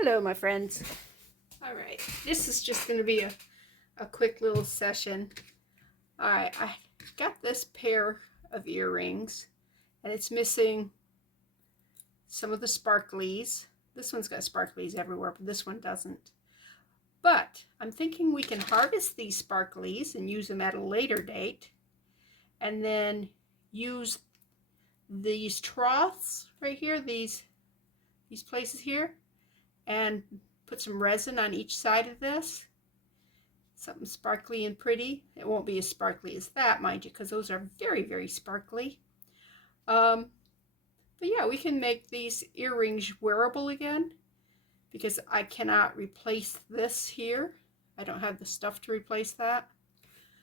Hello, my friends. All right, this is just going to be a quick little session. All right, I got this pair of earrings, and it's missing some of the sparklies. This one's got sparklies everywhere, but this one doesn't. But I'm thinking we can harvest these sparklies and use them at a later date, and then use these troughs right here, these places here, and put some resin on each side of this. Something sparkly and pretty. It won't be as sparkly as that, mind you, because those are very, very sparkly. But yeah, we can make these earrings wearable again, because I cannot replace this here. I don't have the stuff to replace that.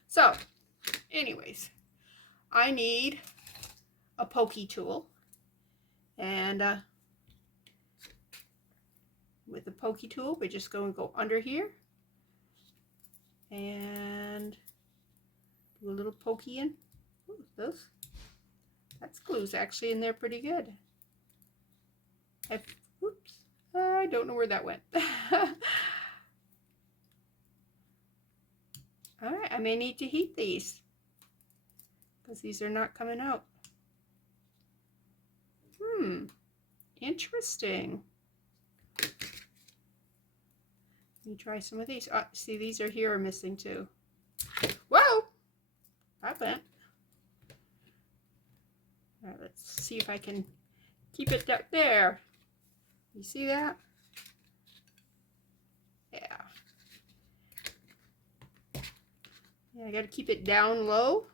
So, anyways, I need a pokey tool, and with the pokey tool, we're just going to go under here and do a little pokey in. Ooh, that's glue's actually in there pretty good. Oops, I don't know where that went. All right, I may need to heat these because these are not coming out. Interesting. Let me try some of these. See, these are here are missing too. Whoa! That went. All right, let's see if I can keep it up there. You see that? Yeah. Yeah, I got to keep it down low.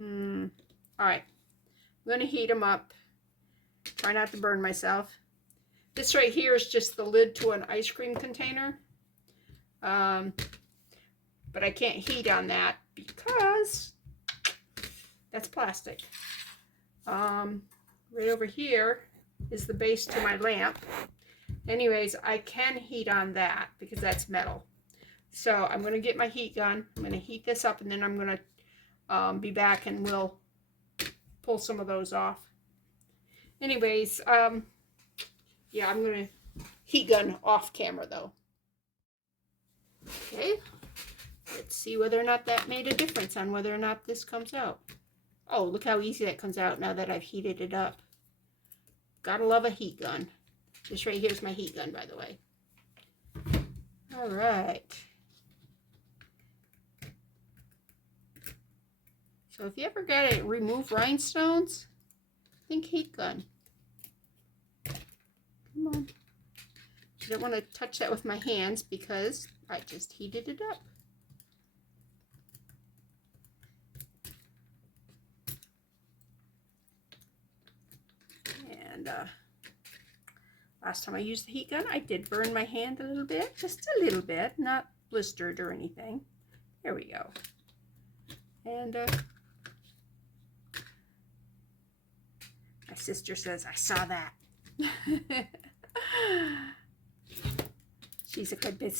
All right. I'm going to heat them up. Try not to burn myself. This right here is just the lid to an ice cream container. But I can't heat on that because that's plastic. Right over here is the base to my lamp. Anyways, I can heat on that because that's metal. So I'm going to get my heat gun. I'm going to heat this up, and then I'm going to be back and we'll pull some of those off. Anyways, yeah, I'm going to heat gun off camera though. Okay, let's see whether or not that made a difference on whether or not this comes out. Oh, look how easy that comes out now that I've heated it up. Gotta love a heat gun. This right here is my heat gun, by the way. All right. So if you ever gotta remove rhinestones, think heat gun. Come on. I don't want to touch that with my hands because I just heated it up. And last time I used the heat gun, I did burn my hand a little bit, just a little bit, not blistered or anything. There we go. And my sister says, I saw that. She's a good big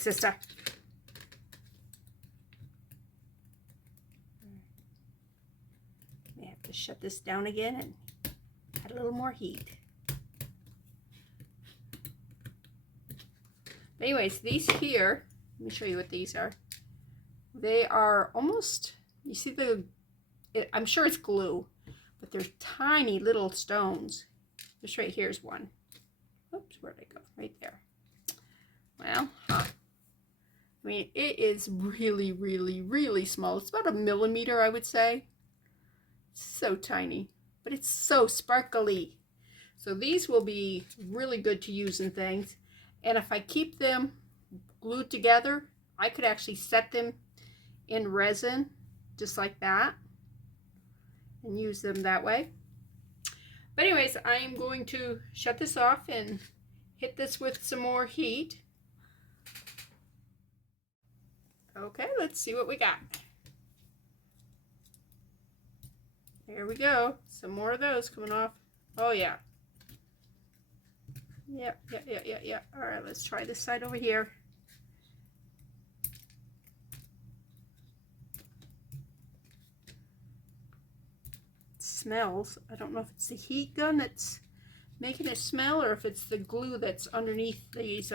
sister. I have to shut this down again and add a little more heat. But anyways, these here, let me show you what these are. They are almost, you see I'm sure it's glue, but they're tiny little stones. This right here is one. Oops, where'd I go? Right there. Well, I mean, it is really, really, really small. It's about 1 millimeter, I would say. So tiny, but it's so sparkly. So these will be really good to use in things. And if I keep them glued together, I could actually set them in resin, just like that, and use them that way. But anyways, I am going to shut this off and hit this with some more heat. Okay, let's see what we got. There we go. Some more of those coming off. Oh yeah. Yep. All right, let's try this side over here. It smells. I don't know if it's the heat gun that's making it smell or if it's the glue that's underneath these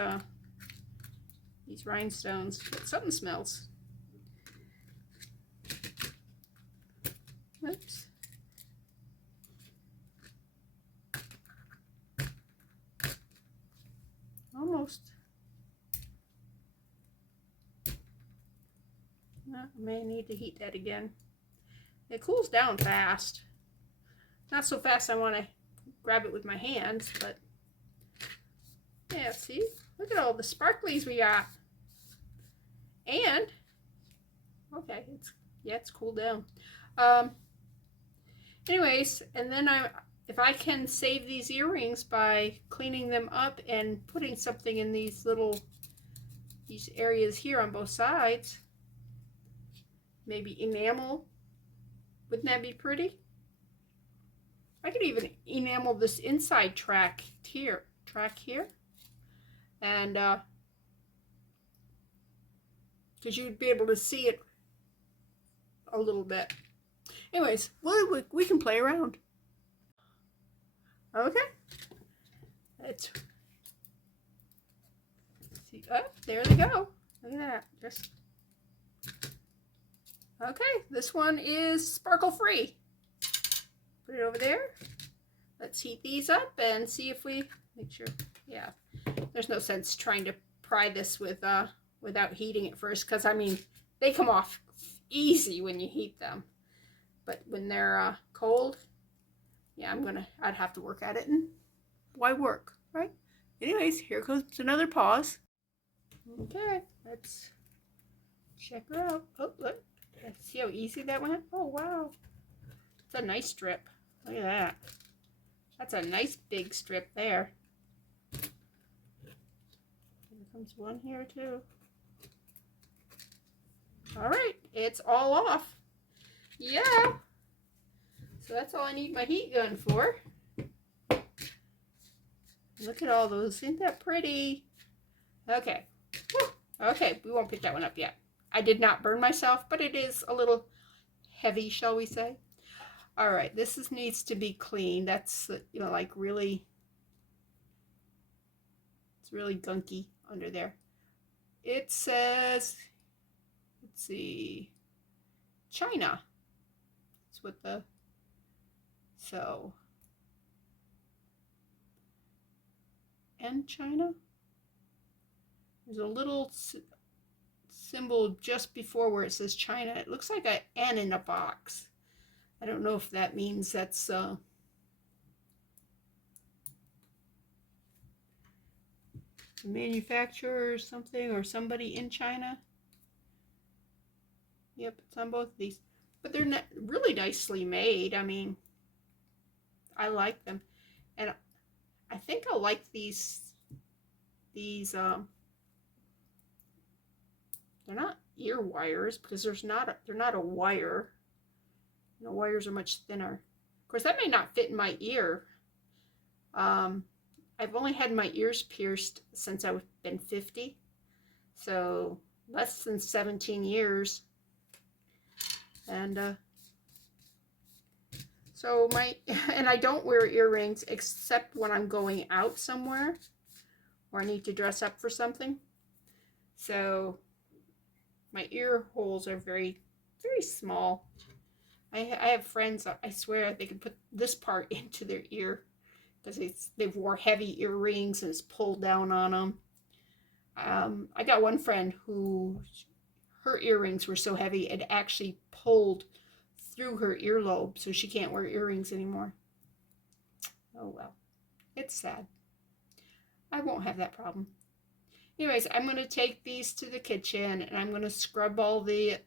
rhinestones. But something smells. Oops. Almost. I may need to heat that again. It cools down fast. Not so fast I want to grab it with my hands, but yeah, see? Look at all the sparklies we got. And, okay, it's cooled down. Anyways, and then if I can save these earrings by cleaning them up and putting something in these areas here on both sides, maybe enamel, wouldn't that be pretty? I could even enamel this inside track here, and because you'd be able to see it a little bit. Anyways, we can play around. Okay. Let's see. Oh, there they go. Look at that. Just okay. This one is sparkle free. Put it over there. Let's heat these up and see if we make sure. Yeah, there's no sense trying to pry this without heating it first, because I mean they come off easy when you heat them, but when they're cold, yeah, I'd have to work at it, and why work, right? Anyways, here goes another pause. Okay, let's check her out. Oh, look, let's see how easy that went. Oh wow, it's a nice strip. Look at that. That's a nice big strip there. There comes one here too. All right, it's all off. Yeah. So that's all I need my heat gun for. Look at all those. Isn't that pretty? Okay. Whew. Okay, we won't pick that one up yet. I did not burn myself, but it is a little heavy, shall we say. All right, this needs to be cleaned. That's, like really, it's really gunky under there. It says, let's see, China. That's what and China. There's a little symbol just before where it says China. It looks like an N in a box. I don't know if that means that's a manufacturer or something, or somebody in China. Yep, it's on both of these. But they're not really nicely made. I mean, I like them. And I think I like these they're not ear wires, because they're not a wire. Wires are much thinner. Of course, that may not fit in my ear. I've only had my ears pierced since I've been 50, so less than 17 years. And so and I don't wear earrings except when I'm going out somewhere or I need to dress up for something. So my ear holes are very, very small. I have friends, I swear, they can put this part into their ear because they've wore heavy earrings and it's pulled down on them. I got one friend who, her earrings were so heavy it actually pulled through her earlobe, so she can't wear earrings anymore. Oh well, it's sad. I won't have that problem. Anyways, I'm going to take these to the kitchen and I'm going to scrub all that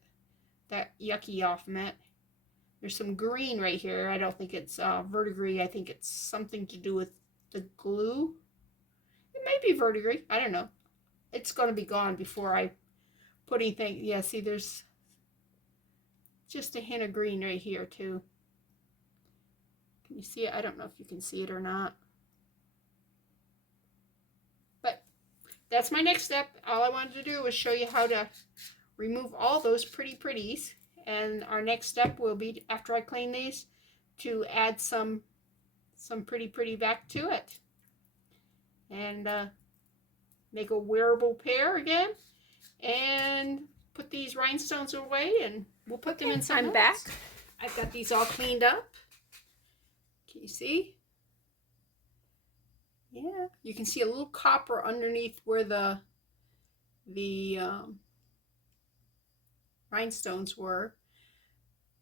yucky off from it. There's some green right here. I don't think it's verdigris. I think it's something to do with the glue. It might be verdigris. I don't know. It's going to be gone before I put anything. Yeah, see, there's just a hint of green right here too. Can you see it? I don't know if you can see it or not. But that's my next step. All I wanted to do was show you how to remove all those pretties. And our next step will be, after I clean these, to add some some pretty back to it. And make a wearable pair again. And put these rhinestones away, and we'll put them in some. I'm back. I've got these all cleaned up. Can you see? Yeah, you can see a little copper underneath where the rhinestones were,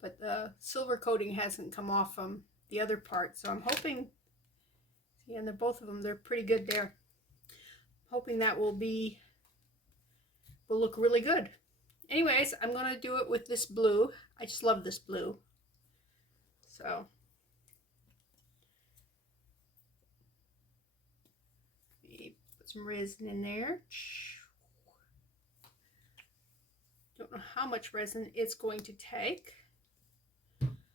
but the silver coating hasn't come off from the other part. So I'm hoping, see, and they're both of them, they're pretty good there. I'm hoping that will look really good. Anyways, I'm going to do it with this blue. I just love this blue. So put some resin in there. Don't know how much resin it's going to take. Oops.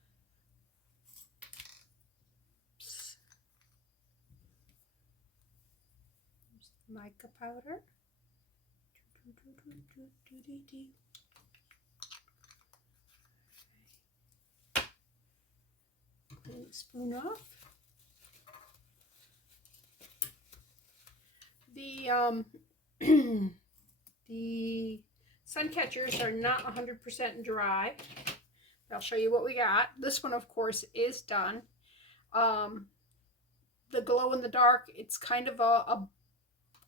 Mica powder. Clean the spoon off. The sun catchers are not 100% dry. I'll show you what we got. This one, of course, is done. The glow in the dark, it's kind of a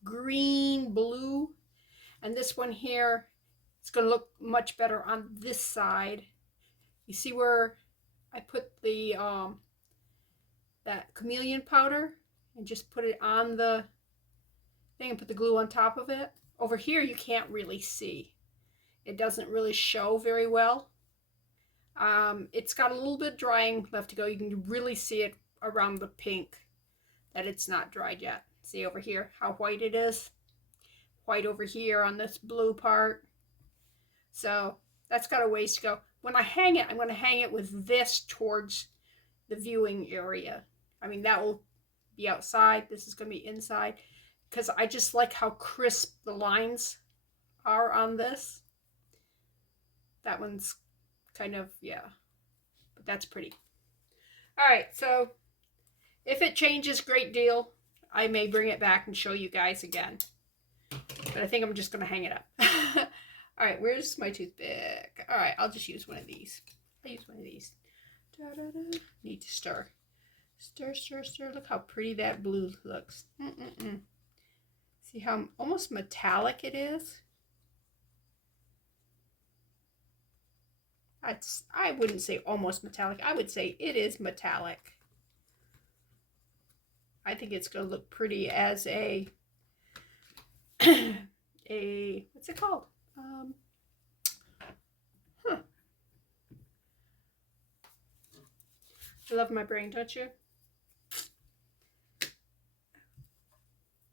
green blue, and this one here, it's going to look much better on this side. You see where I put the that chameleon powder and just put it on the thing and put the glue on top of it? Over here you can't really see. It doesn't really show very well. It's got a little bit drying left to go. You can really see it around the pink that it's not dried yet. See over here how white it is? White over here on this blue part. So that's got a ways to go. When I hang it, I'm going to hang it with this towards the viewing area. I mean, that will be outside. This is going to be inside, because I just like how crisp the lines are on this. That one's kind of, yeah, but that's pretty. All right, so if it changes a great deal, I may bring it back and show you guys again. But I think I'm just going to hang it up. All right, where's my toothpick? All right, I'll just use one of these. I'll use one of these. Da, da, da. Need to stir. Stir, stir, stir. Look how pretty that blue looks. See how almost metallic it is? I wouldn't say almost metallic. I would say it is metallic. I think it's going to look pretty as a what's it called? I love my brain, don't you?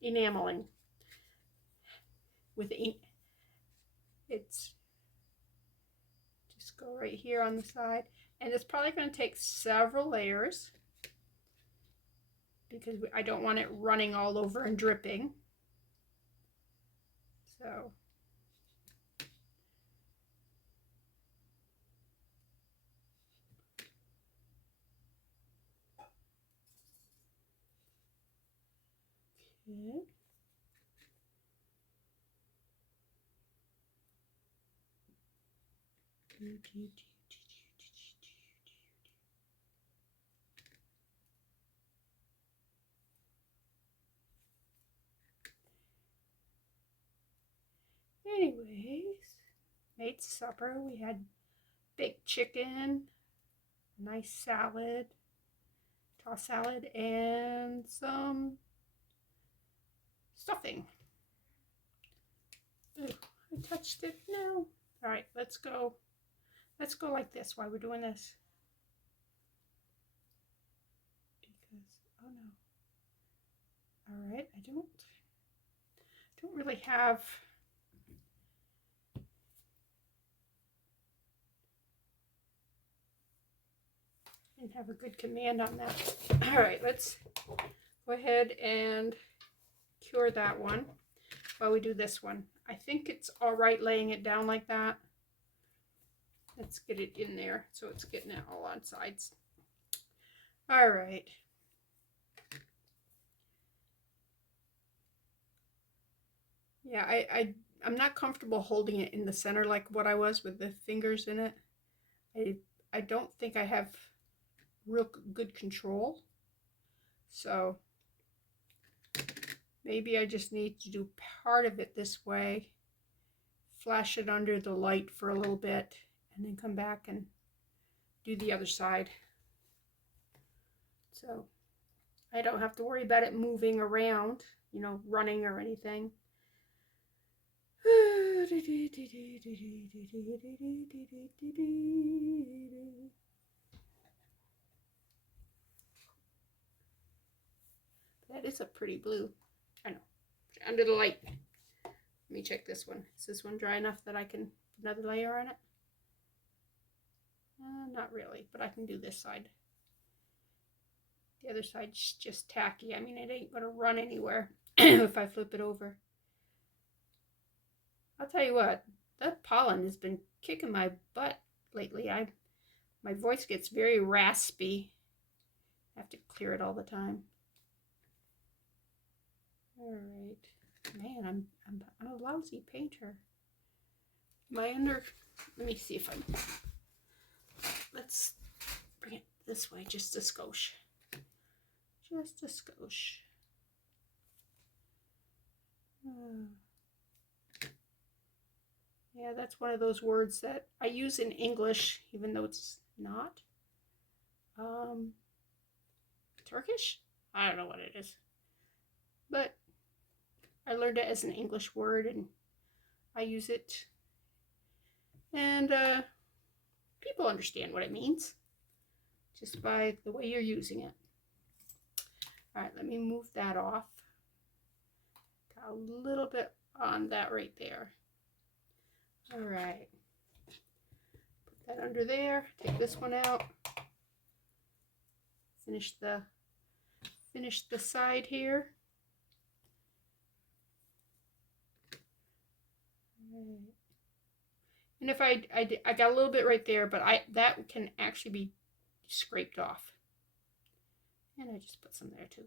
Enameling. With it's just go right here on the side, and it's probably going to take several layers because I don't want it running all over and dripping. So okay. Anyways, made supper. We had baked chicken, nice salad, tossed salad, and some stuffing. Ooh, I touched it. No. All right, let's go. Let's go like this while we're doing this. Because, oh no. All right, I don't really have didn't have a good command on that. All right, let's go ahead and cure that one while we do this one. I think it's all right laying it down like that. Let's get it in there so it's getting it all on sides. All right. Yeah, I'm not comfortable holding it in the center like what I was with the fingers in it. I I don't think I have real good control. So maybe I just need to do part of it this way, flash it under the light for a little bit, and then come back and do the other side. So I don't have to worry about it moving around, you know, running or anything. That is a pretty blue. I know. Under the light. Let me check this one. Is this one dry enough that I can put another layer on it? Not really, but I can do this side. The other side's just tacky. I mean, it ain't going to run anywhere if I flip it over. I'll tell you what, that pollen has been kicking my butt lately. My voice gets very raspy. I have to clear it all the time. All right. Man, I'm a lousy painter. My under, let me see if I'm, let's bring it this way just a skosh. Just a skosh. Yeah, that's one of those words that I use in English, even though it's not. Turkish? I don't know what it is. But I learned it as an English word and I use it. And people understand what it means just by the way you're using it. All right, let me move that off. Got a little bit on that right there. All right. Put that under there. Take this one out. Finish the side here. Right. And if I got a little bit right there, but that can actually be scraped off. And I just put some there too.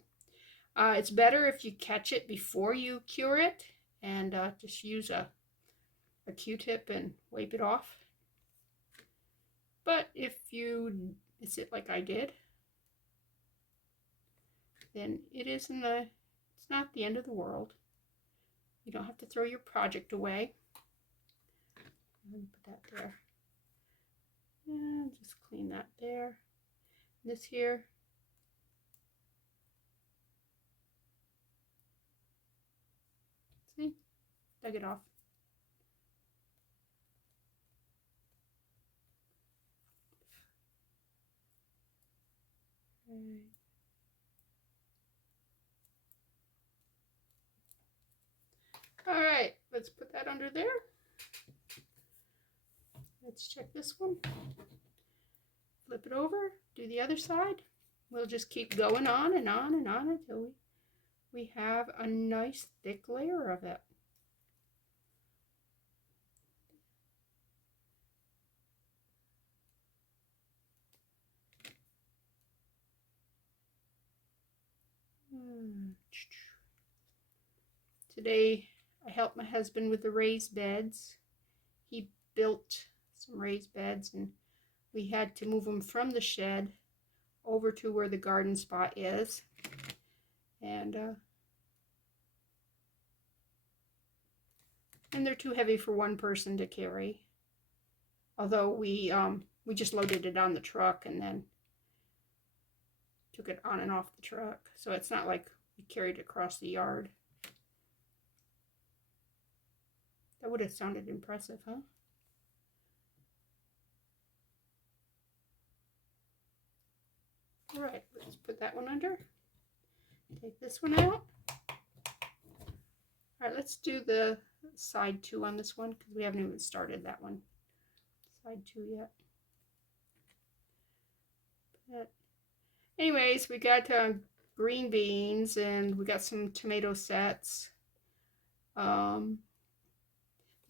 It's better if you catch it before you cure it and just use a Q-tip and wipe it off. But if you miss it like I did, then it's not the end of the world. You don't have to throw your project away. Let me put that there. And just clean that there. This here. See? Dug it off. Right. All right, let's put that under there. Let's check this one. Flip it over, do the other side. We'll just keep going on and on and on until we have a nice thick layer of it. Today I helped my husband with the raised beds. He built some raised beds and we had to move them from the shed over to where the garden spot is. And they're too heavy for one person to carry. Although we just loaded it on the truck and then took it on and off the truck. So it's not like we carried it across the yard. That would have sounded impressive, huh? All right, let's put that one under. Take this one out. All right, let's do the side 2 on this one because we haven't even started that one. Side 2 yet. But anyways, we got green beans and we got some tomato sets.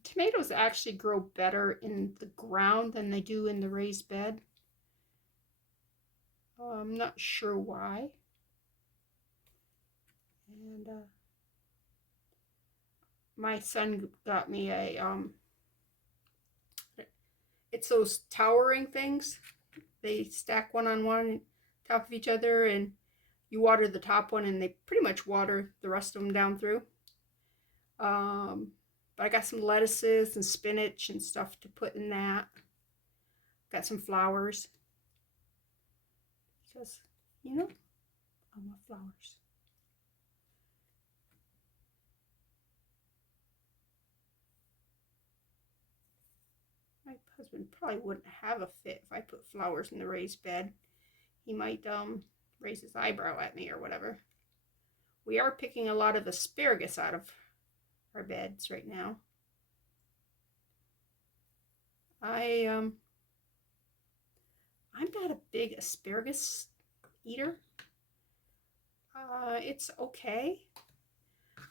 Tomatoes actually grow better in the ground than they do in the raised bed. I'm not sure why. And my son got me a it's those towering things. They stack one on one top of each other, and you water the top one, and they pretty much water the rest of them down through. But I got some lettuces and spinach and stuff to put in that. Got some flowers because, you know, I love flowers. My husband probably wouldn't have a fit if I put flowers in the raised bed. He might raise his eyebrow at me or whatever. We are picking a lot of asparagus out of our beds right now. I'm not a big asparagus eater. It's okay.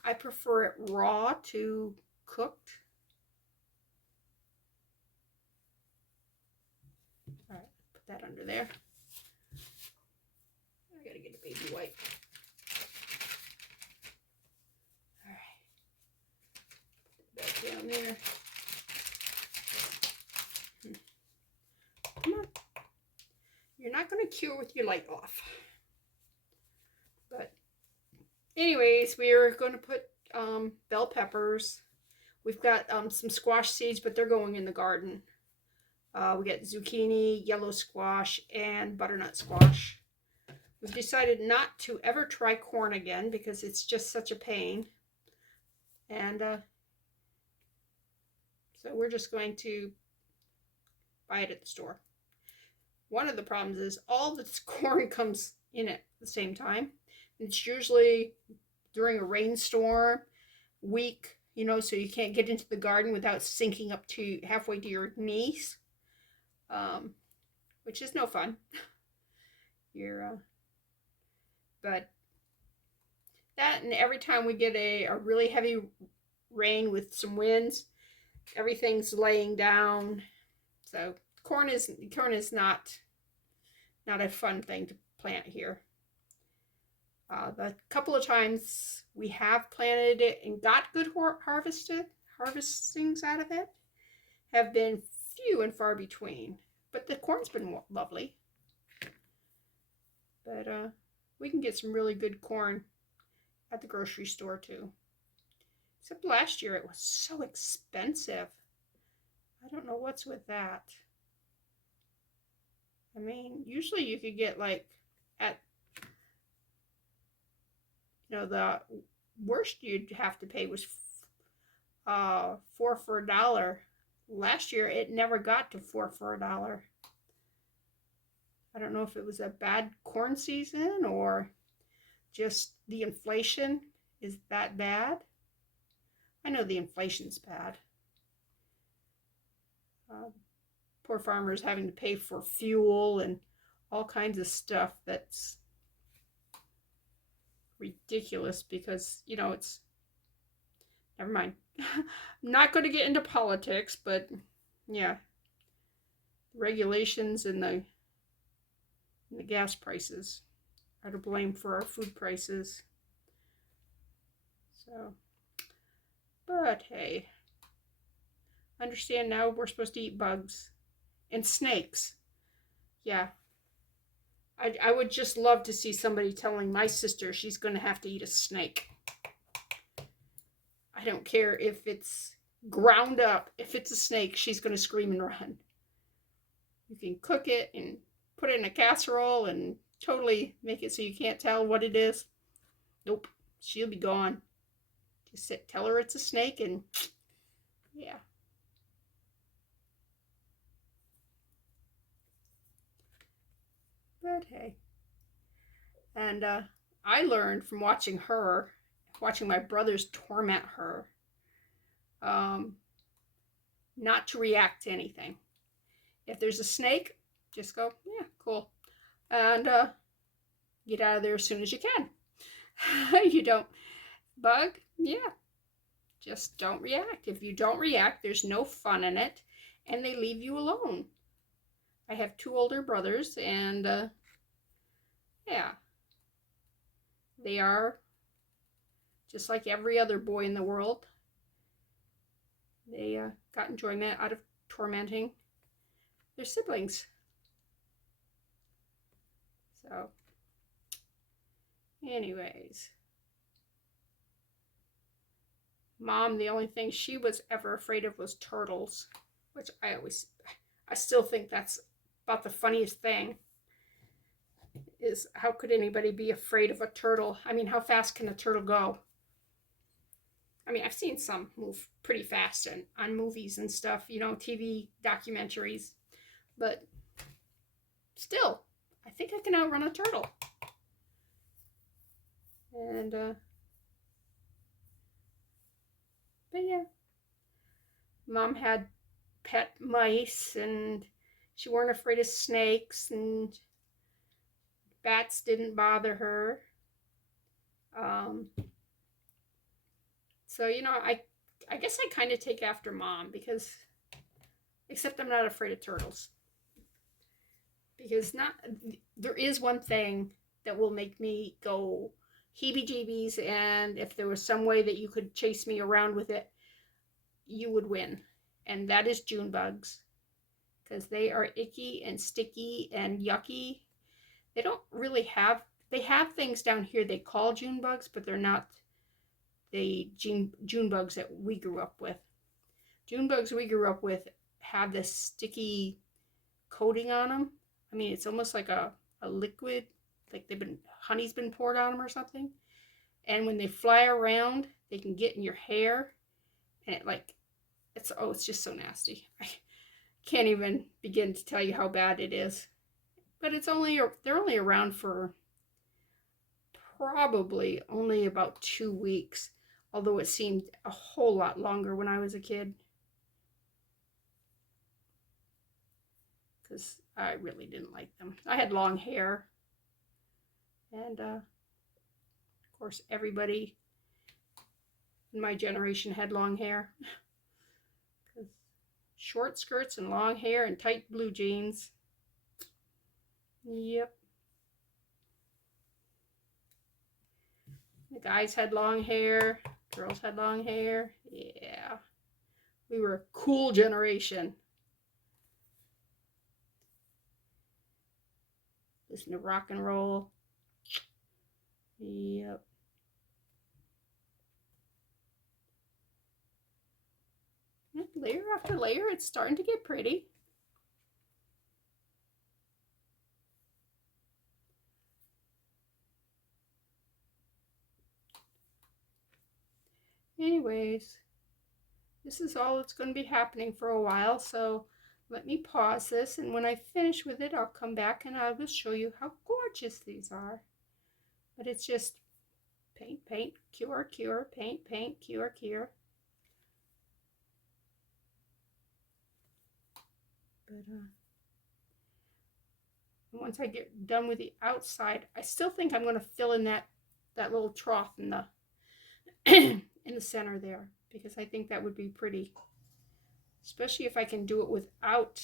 I prefer it raw to cooked. All right, put that under there. I gotta get a baby wipe. All right, put that down there. Come on. You're not going to cure with your light off. But anyways, we're going to put bell peppers. We've got some squash seeds, but they're going in the garden. We got zucchini, yellow squash, and butternut squash. We've decided not to ever try corn again because it's just such a pain. And so we're just going to buy it at the store. One of the problems is all the corn comes in at the same time. It's usually during a rainstorm week, you know, so you can't get into the garden without sinking up to halfway to your knees, which is no fun. But that, and every time we get a really heavy rain with some winds, everything's laying down. So corn is not a fun thing to plant here. The couple of times we have planted it and got good harvestings out of it have been few and far between. But the corn's been lovely. But we can get some really good corn at the grocery store too. Except last year it was so expensive. I don't know what's with that. I mean, usually you could get like at, you know, the worst you'd have to pay was $4 for $1. Last year it never got to $4 for $1. I don't know if it was a bad corn season or just the inflation is that bad. I know the inflation's bad. Poor farmers having to pay for fuel and all kinds of stuff that's ridiculous because, you know, it's, never mind. I'm not going to get into politics, but yeah, the regulations and the gas prices are to blame for our food prices. So, but hey, understand now we're supposed to eat bugs and snakes. Yeah. I would just love to see somebody telling my sister she's going to have to eat a snake. I don't care if it's ground up. If it's a snake, she's going to scream and run. You can cook it and put it in a casserole and totally make it so you can't tell what it is. Nope, she'll be gone. Just tell her it's a snake and yeah. But hey. And I learned from watching my brothers torment her, not to react to anything. If there's a snake, just go, yeah, cool. And get out of there as soon as you can. You don't. Bug, yeah. Just don't react. If you don't react, there's no fun in it, and they leave you alone. I have 2 older brothers, and yeah. They are just like every other boy in the world. They got enjoyment out of tormenting their siblings. So, anyways, Mom, the only thing she was ever afraid of was turtles, which I still think that's about the funniest thing. Is how could anybody be afraid of a turtle? I mean, how fast can a turtle go? I mean, I've seen some move pretty fast on movies and stuff, TV documentaries, but still, I think I can outrun a turtle. And, but yeah, Mom had pet mice, and she weren't afraid of snakes, and bats didn't bother her. Um, so, I guess I kind of take after Mom because, except I'm not afraid of turtles. Because there is one thing that will make me go heebie-jeebies, and if there was some way that you could chase me around with it, you would win. And that is June bugs. Because they are icky and sticky and yucky. They don't really they have things down here they call June bugs, but they're not the June bugs that we grew up with. June bugs we grew up with have this sticky coating on them. I mean, it's almost like a liquid, like honey's been poured on them or something. And when they fly around, they can get in your hair, and it's just so nasty. I can't even begin to tell you how bad it is. But they're only around for probably only about 2 weeks, although it seemed a whole lot longer when I was a kid. Because I really didn't like them. I had long hair, and of course everybody in my generation had long hair. Short skirts and long hair and tight blue jeans. Yep. The guys had long hair, girls had long hair. Yeah. We were a cool generation. Listen to rock and roll. Yep. Layer after layer, it's starting to get pretty. Anyways, this is all that's going to be happening for a while, so let me pause this, and when I finish with it, I'll come back and I will show you how gorgeous these are. But it's just paint, paint, cure, cure, paint, paint, cure, cure. But once I get done with the outside, I still think I'm going to fill in that little trough in the in the center there, because I think that would be pretty, especially if I can do it without,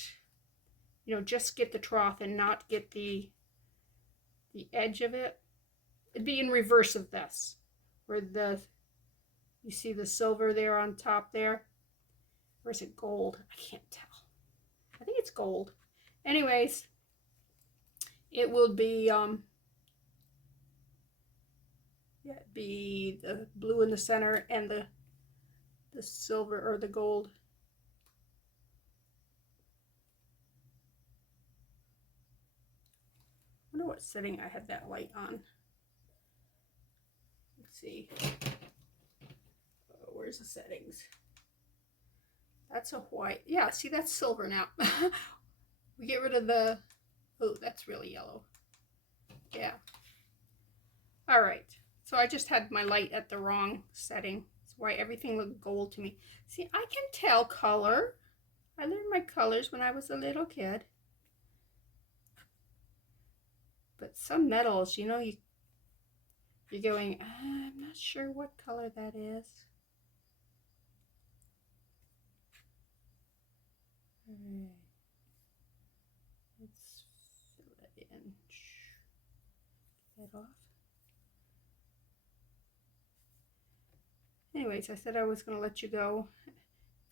just get the trough and not get the edge of it. It'd be in reverse of this, where you see the silver there on top there, or is it gold? I can't tell. I think it's gold. Anyways, it will be be the blue in the center and the silver or the gold. I wonder what setting I had that light on. Let's see. Where's the settings? That's a white. Yeah, see, that's silver now. We get rid of the... Oh, that's really yellow. Yeah. All right. So I just had my light at the wrong setting. That's why everything looked gold to me. See, I can tell color. I learned my colors when I was a little kid. But some metals, you're going, I'm not sure what color that is. All right. Let's fill it in. Get that off. Anyways, I said I was going to let you go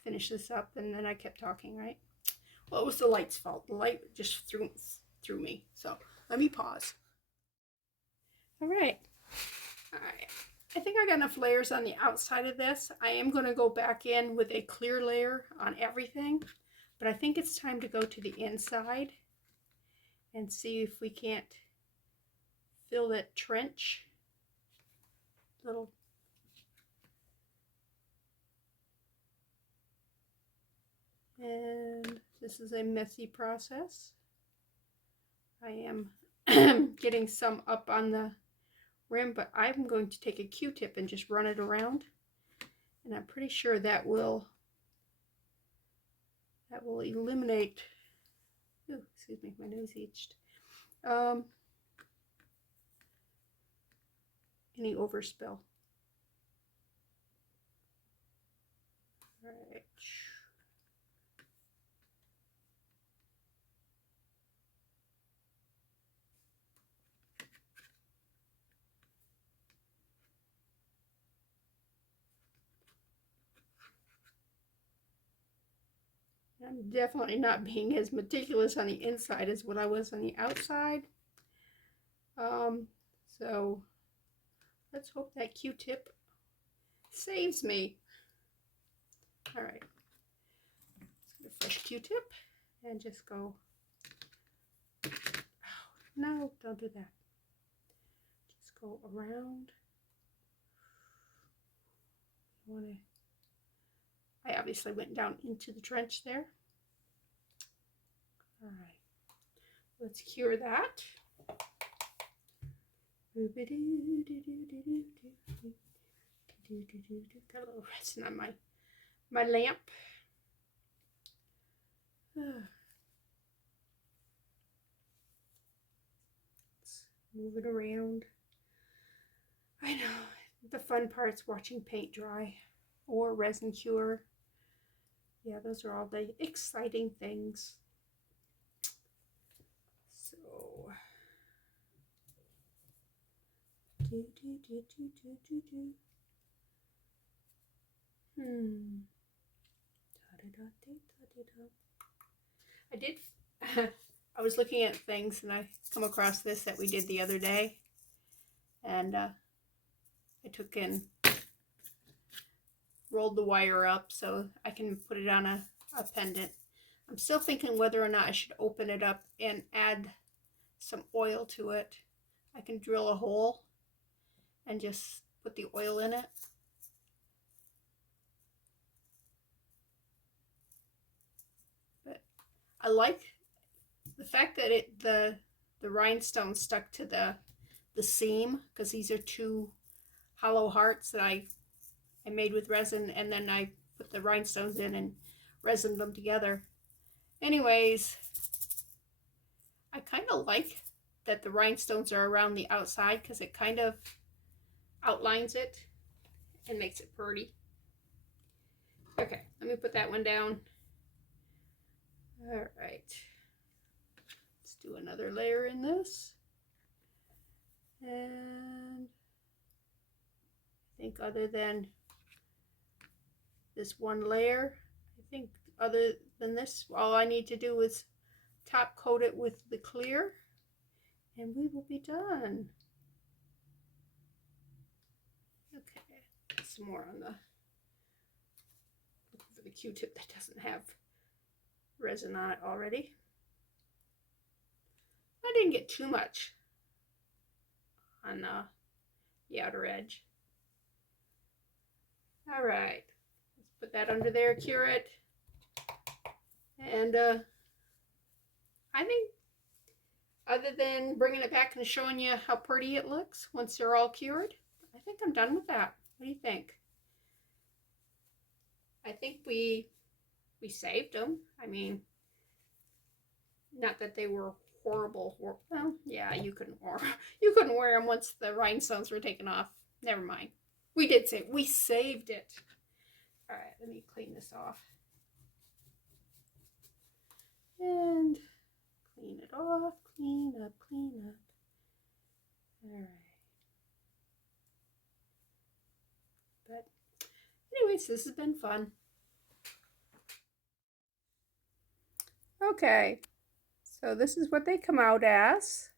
finish this up, and then I kept talking, right? Well, it was the light's fault. The light just threw me. So let me pause. All right. All right. I think I got enough layers on the outside of this. I am going to go back in with a clear layer on everything, but I think it's time to go to the inside and see if we can't fill that trench. Little. And this is a messy process. I am getting some up on the rim, but I'm going to take a Q-tip and just run it around, and I'm pretty sure that will eliminate, oh, excuse me, my nose itched, any overspill. All right. I'm definitely not being as meticulous on the inside as what I was on the outside. So let's hope that Q-tip saves me. All right, let's get a fresh Q-tip and just go. Oh, no, don't do that. Just go around. I obviously went down into the trench there. All right, let's cure that. Got a little resin on my lamp. Let's move it around. I know, the fun part's watching paint dry or resin cure. Yeah, those are all the exciting things. So, I did, I was looking at things and I come across this that we did the other day, and I took and rolled the wire up so I can put it on a pendant. I'm still thinking whether or not I should open it up and add some oil to it. I can drill a hole and just put the oil in it. But I like the fact that the rhinestone stuck to the seam, because these are two hollow hearts that I made with resin, and then I put the rhinestones in and resined them together. Anyways, I kind of like that the rhinestones are around the outside because it kind of outlines it and makes it pretty. Okay, let me put that one down. All right, let's do another layer in this. And I think other than this one layer, I think other than this, all I need to do is top coat it with the clear and we will be done. Okay, some more on the, looking for the Q-tip that doesn't have resin on it already. I didn't get too much on the outer edge. All right, let's put that under there, cure it. And I think other than bringing it back and showing you how pretty it looks once they're all cured, I think I'm done with that. What do you think? I think we saved them. I mean, not that they were horrible. Well, yeah, you couldn't wear them once the rhinestones were taken off. Never mind. We did save. We saved it. All right, let me clean this off and clean it off. Clean up. All right. But anyways, this has been fun. Okay, so this is what they come out as.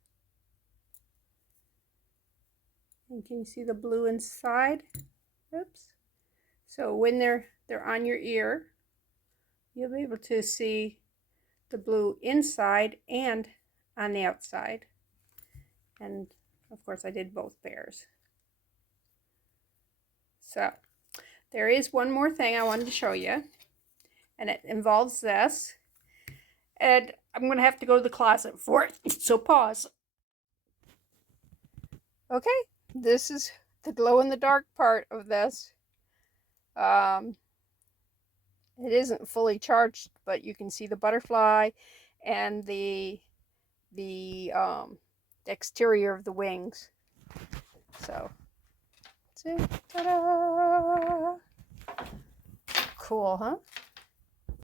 And can you see the blue inside? Oops. So when they're on your ear, you'll be able to see the blue inside and on the outside. And of course I did both pairs. So there is one more thing I wanted to show you, and it involves this. And I'm going to have to go to the closet for it, so pause. Okay, this is the glow-in-the-dark part of this. It isn't fully charged, but you can see the butterfly and the exterior of the wings. So, see, ta-da! Cool, huh?